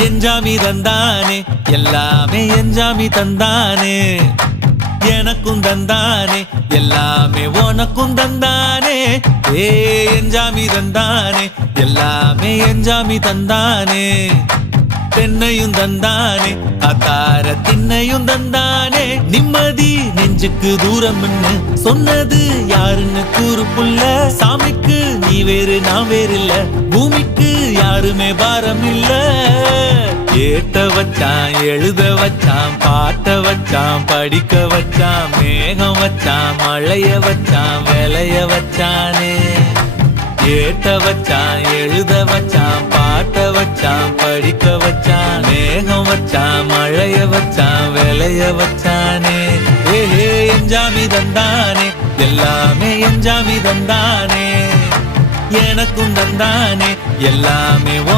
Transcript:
எஞ்சாமி தந்தானே எல்லாமே எஞ்சாமி தந்தானே எனக்கும் தந்தானே எல்லாமே உனக்கும் தந்தானே ஏ எஞ்சாமி தந்தானே எல்லாமே எஞ்சாமி தந்தானே தென்னையும் தந்தானே அத்தார திண்ணையும் தந்தானே நிம்மதி நெஞ்சுக்கு தூரம் சொன்னது யாருன்னு கூறு புள்ள சாமிக்கு நீ வேறு நான் வேறு இல்ல பூமிக்கு யாருமே பாரம் இல்ல ஏத்த வச்சான் எழுத வச்சான் பாட்ட வச்சான் படிக்க வச்சான் மேகம் வச்சான் மழைய வச்சான் விளைய வச்சானே ஏத்த வச்சான் எழுத வச்சான் பாட்ட வச்சான் படிக்க வச்சான் மேகம் வச்சான் மழைய வச்சான் விளைய வச்சானே ஏஹே எஞ்சாமி தந்தானே எல்லாமே எஞ்சாமி தந்தானே எனக்கும் தந்தானே எல்லாமே